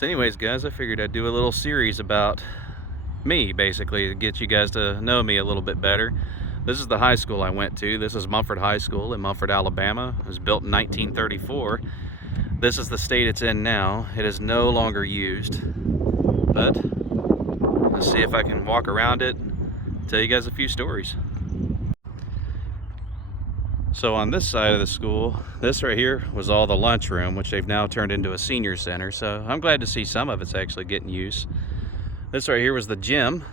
So anyways, guys, I figured I'd do a little series about me, basically, to get you guys to know me a little bit better. This is the high school I went to. This is Munford High School in Munford, Alabama. It was built in 1934. This is the state it's in now. It is no longer used, but let's see if I can walk around it, tell you guys a few stories. So on this side of the school, this right here was all the lunchroom, which they've now turned into a senior center. So I'm glad to see some of it's actually getting use. This right here was the gym,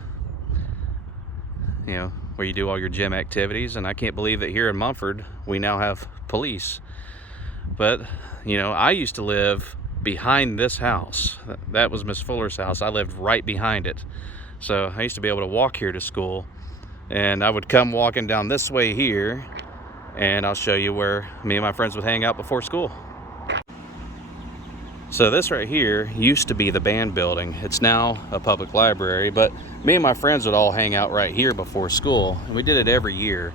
where you do all your gym activities. And I can't believe that here in Munford, we now have police. But, I used to live behind this house. That was Miss Fuller's house. I lived right behind it. So I used to be able to walk here to school. And I would come walking down this way here, and I'll show you where me and my friends would hang out before school. So this right here used to be the band building. It's now a public library, but me and my friends would all hang out right here before school, and we did it every year.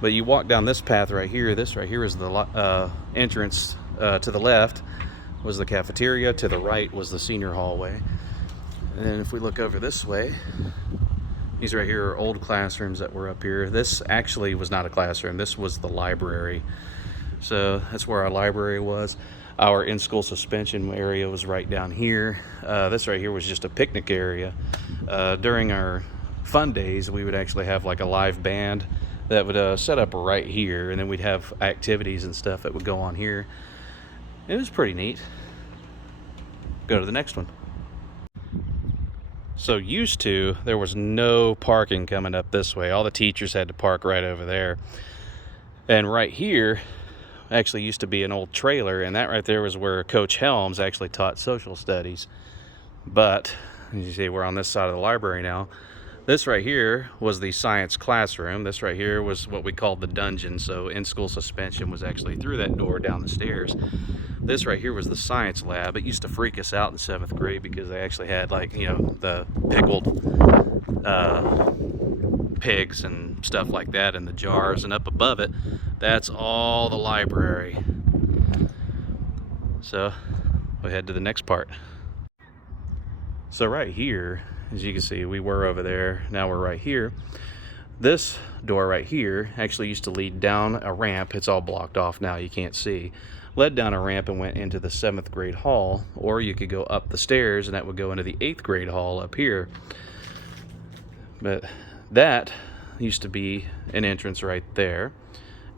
But you walk down this path right here, this right here is the entrance. To the left was the cafeteria, to the right was the senior hallway. And if we look over this way, these right here are old classrooms that were up here. This actually was not a classroom, this was the library. So that's where our library was. Our in-school suspension area was right down here. This right here was just a picnic area. During our fun days, we would actually have like a live band that would set up right here, and then we'd have activities and stuff that would go on here. It was pretty neat. Go to the next one. So there was no parking coming up this way. All the teachers had to park right over there. And right here actually used to be an old trailer, and that right there was where Coach Helms actually taught social studies. But as you see, we're on this side of the library now. This right here was the science classroom. This right here was what we called the dungeon. So in-school suspension was actually through that door down the stairs. This right here was the science lab. It used to freak us out in 7th grade because they actually had the pickled pigs and stuff like that in the jars, and up above it, that's all the library. So we'll head to the next part. So right here, as you can see, we were over there, now we're right here. This door right here actually used to lead down a ramp. It's all blocked off now, you can't see. Led down a ramp and went into the 7th grade hall, or you could go up the stairs and that would go into the 8th grade hall up here. But that used to be an entrance right there.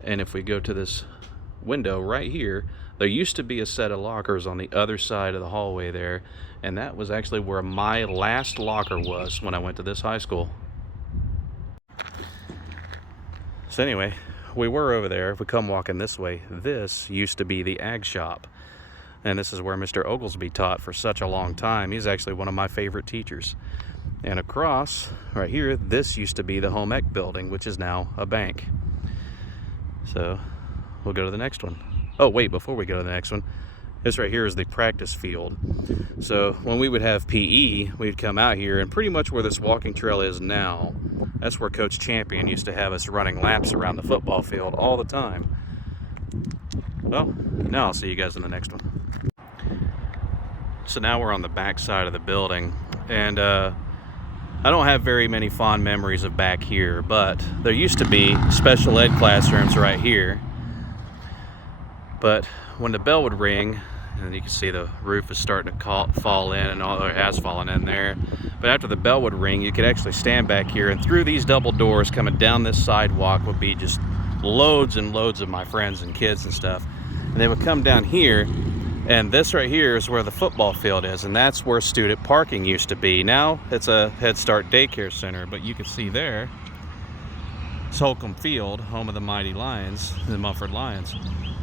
And if we go to this window right here, there used to be a set of lockers on the other side of the hallway there, and that was actually where my last locker was when I went to this high school. So anyway, we were over there. If we come walking this way, this used to be the ag shop, and this is where Mr. Oglesby taught for such a long time. He's actually one of my favorite teachers. And across right here, this used to be the home ec building, which is now a bank. So we'll go to the next one. Oh wait, before we go to the next one, this right here is the practice field. So when we would have PE, we'd come out here, and pretty much where this walking trail is now, that's where Coach Champion used to have us running laps around the football field all the time. Well, now I'll see you guys in the next one. So now we're on the back side of the building, and I don't have very many fond memories of back here, but there used to be special ed classrooms right here. But when the bell would ring, and you can see the roof is starting to fall in, and all it has fallen in there. But after the bell would ring, you could actually stand back here, and through these double doors coming down this sidewalk would be just loads and loads of my friends and kids and stuff. And they would come down here, and this right here is where the football field is, and that's where student parking used to be. Now it's a Head Start daycare center, but you can see there, it's Holcomb Field, home of the mighty Lions, the Munford Lions.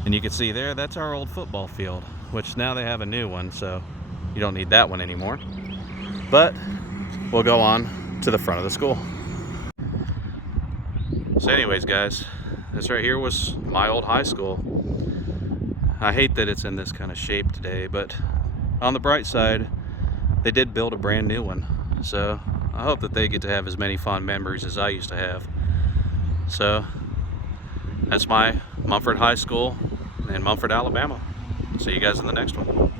And you can see there, that's our old football field, which now they have a new one, so you don't need that one anymore. But we'll go on to the front of the school. So anyways, guys, this right here was my old high school. I hate that it's in this kind of shape today, but on the bright side, they did build a brand new one. So I hope that they get to have as many fond memories as I used to have. So that's my Munford High School in Munford, Alabama. See you guys in the next one.